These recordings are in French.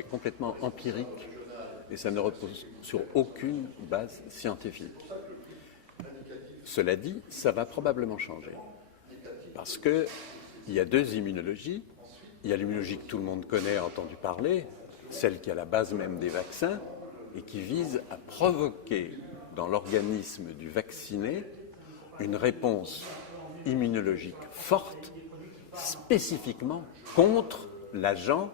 c'est complètement empirique et ça ne repose sur aucune base scientifique. Cela dit, ça va probablement changer. Parce qu'il y a deux immunologies. Il y a l'immunologie que tout le monde connaît, a entendu parler, celle qui est à la base même des vaccins et qui vise à provoquer dans l'organisme du vacciné une réponse immunologique forte, spécifiquement contre l'agent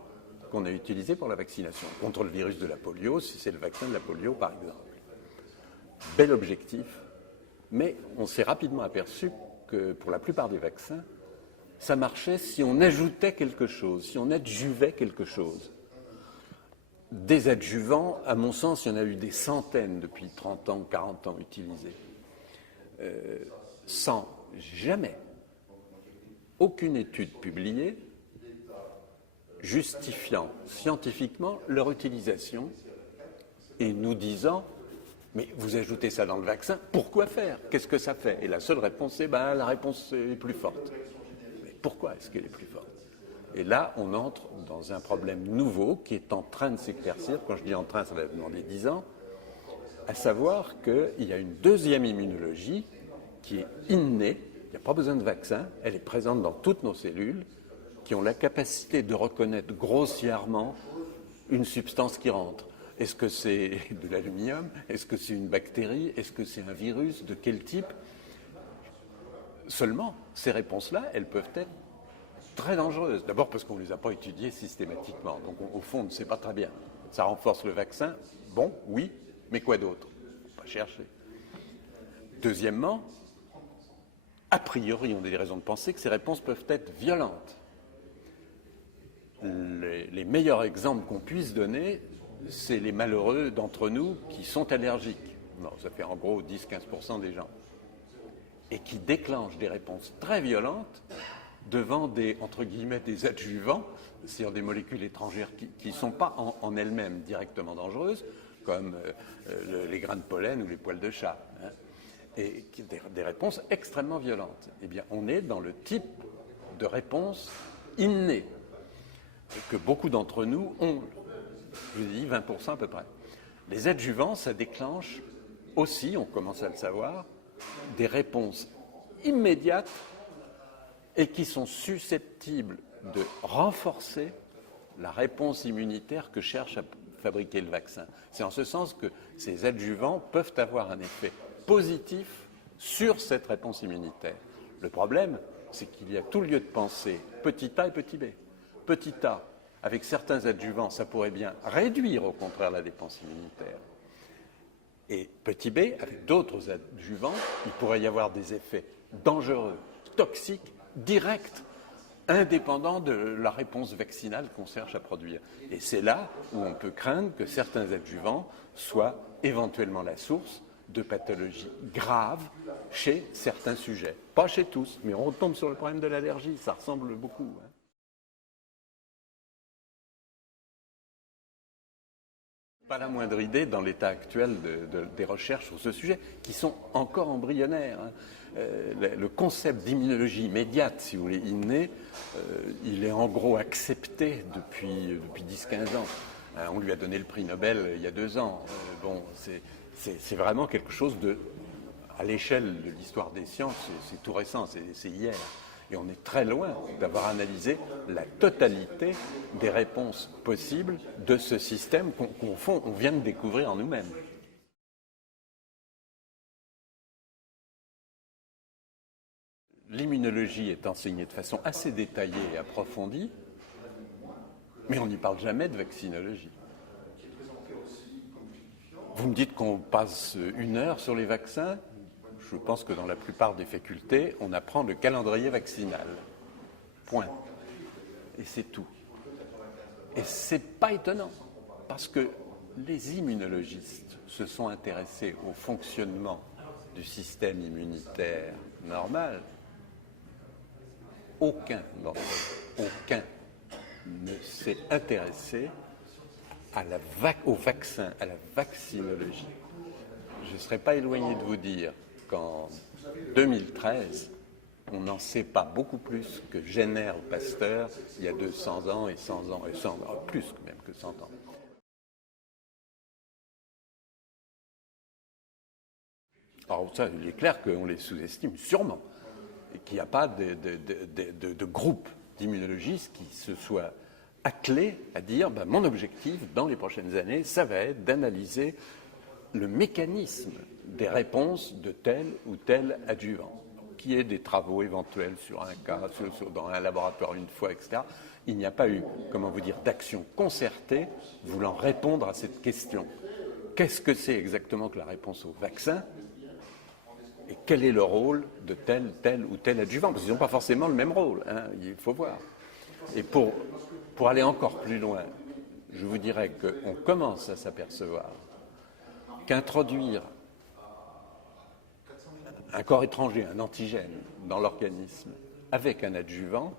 qu'on a utilisé pour la vaccination, contre le virus de la polio, si c'est le vaccin de la polio par exemple. Bel objectif, mais on s'est rapidement aperçu que pour la plupart des vaccins, ça marchait si on ajoutait quelque chose, si on adjuvait quelque chose. Des adjuvants, à mon sens, il y en a eu des centaines depuis 30 ans, 40 ans utilisés, sans jamais aucune étude publiée justifiant scientifiquement leur utilisation et nous disant « mais vous ajoutez ça dans le vaccin, pourquoi faire? Qu'est-ce que ça fait ?» Et la seule réponse est la réponse est plus forte. Mais pourquoi est-ce qu'elle est plus forte? Et là, on entre dans un problème nouveau qui est en train de s'éclaircir. Quand je dis en train, ça va demander 10 ans, à savoir qu'il y a une deuxième immunologie qui est innée, il n'y a pas besoin de vaccin, elle est présente dans toutes nos cellules, qui ont la capacité de reconnaître grossièrement une substance qui rentre. Est-ce que c'est de l'aluminium? Est-ce que c'est une bactérie? Est-ce que c'est un virus? De quel type? Seulement, ces réponses-là, elles peuvent être très dangereuses. D'abord parce qu'on ne les a pas étudiées systématiquement. Donc, au fond, on ne sait pas très bien. Ça renforce le vaccin? Bon, oui, mais quoi d'autre? Il ne faut pas chercher. Deuxièmement, a priori, on a des raisons de penser que ces réponses peuvent être violentes. Les meilleurs exemples qu'on puisse donner, c'est les malheureux d'entre nous qui sont allergiques. Non, ça fait en gros 10-15% des gens. Et qui déclenchent des réponses très violentes devant des, entre guillemets, des adjuvants, c'est-à-dire des molécules étrangères qui ne sont pas en elles-mêmes directement dangereuses, comme les grains de pollen ou les poils de chat, hein, et des réponses extrêmement violentes. Eh bien, on est dans le type de réponse innée que beaucoup d'entre nous ont, je vous dis 20% à peu près. Les adjuvants, ça déclenche aussi, on commence à le savoir, des réponses immédiates et qui sont susceptibles de renforcer la réponse immunitaire que cherche à fabriquer le vaccin. C'est en ce sens que ces adjuvants peuvent avoir un effet positif sur cette réponse immunitaire. Le problème, c'est qu'il y a tout lieu de penser petit a et petit b. Petit a, avec certains adjuvants, ça pourrait bien réduire au contraire la dépense immunitaire. Et petit b, avec d'autres adjuvants, il pourrait y avoir des effets dangereux, toxiques, directs, indépendants de la réponse vaccinale qu'on cherche à produire. Et c'est là où on peut craindre que certains adjuvants soient éventuellement la source de pathologies graves chez certains sujets. Pas chez tous, mais on retombe sur le problème de l'allergie, ça ressemble beaucoup. Hein. Pas la moindre idée dans l'état actuel des recherches sur ce sujet, qui sont encore embryonnaires. Hein. Le concept d'immunologie immédiate, si vous voulez, innée, il est en gros accepté depuis 10-15 ans. On lui a donné le prix Nobel il y a 2 ans. Bon, c'est vraiment quelque chose de, à l'échelle de l'histoire des sciences, c'est tout récent, c'est hier. Et on est très loin d'avoir analysé la totalité des réponses possibles de ce système qu'au fond, on vient de découvrir en nous-mêmes. L'immunologie est enseignée de façon assez détaillée et approfondie, mais on n'y parle jamais de vaccinologie. Vous me dites qu'on passe 1 heure sur les vaccins. Je pense que dans la plupart des facultés, on apprend le calendrier vaccinal. Point. Et c'est tout. Et c'est pas étonnant, parce que les immunologistes se sont intéressés au fonctionnement du système immunitaire normal. Aucun d'entre eux, aucun ne s'est intéressé au vaccin, à la vaccinologie. Je ne serais pas éloigné de vous dire qu'en 2013, on n'en sait pas beaucoup plus que Jenner ou Pasteur il y a 200 ans et 100 ans, et 100 ans, plus même que 100 ans. Alors ça, il est clair qu'on les sous-estime sûrement, et qu'il n'y a pas de groupe d'immunologistes qui se soient attelés à dire ben, mon objectif dans les prochaines années, ça va être d'analyser le mécanisme des réponses de tel ou tel adjuvant, qu'il y ait des travaux éventuels sur un cas, dans un laboratoire une fois, etc. Il n'y a pas eu, comment vous dire, d'action concertée voulant répondre à cette question. Qu'est-ce que c'est exactement que la réponse au vaccin ? Et quel est le rôle de tel ou tel adjuvant? Parce qu'ils n'ont pas forcément le même rôle, hein, il faut voir. Et pour aller encore plus loin, je vous dirais qu'on commence à s'apercevoir qu'introduire un corps étranger, un antigène, dans l'organisme avec un adjuvant,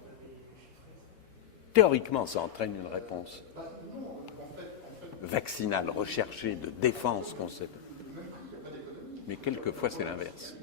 théoriquement, ça entraîne une réponse vaccinale recherchée de défense qu'on sait. Mais quelquefois, c'est l'inverse.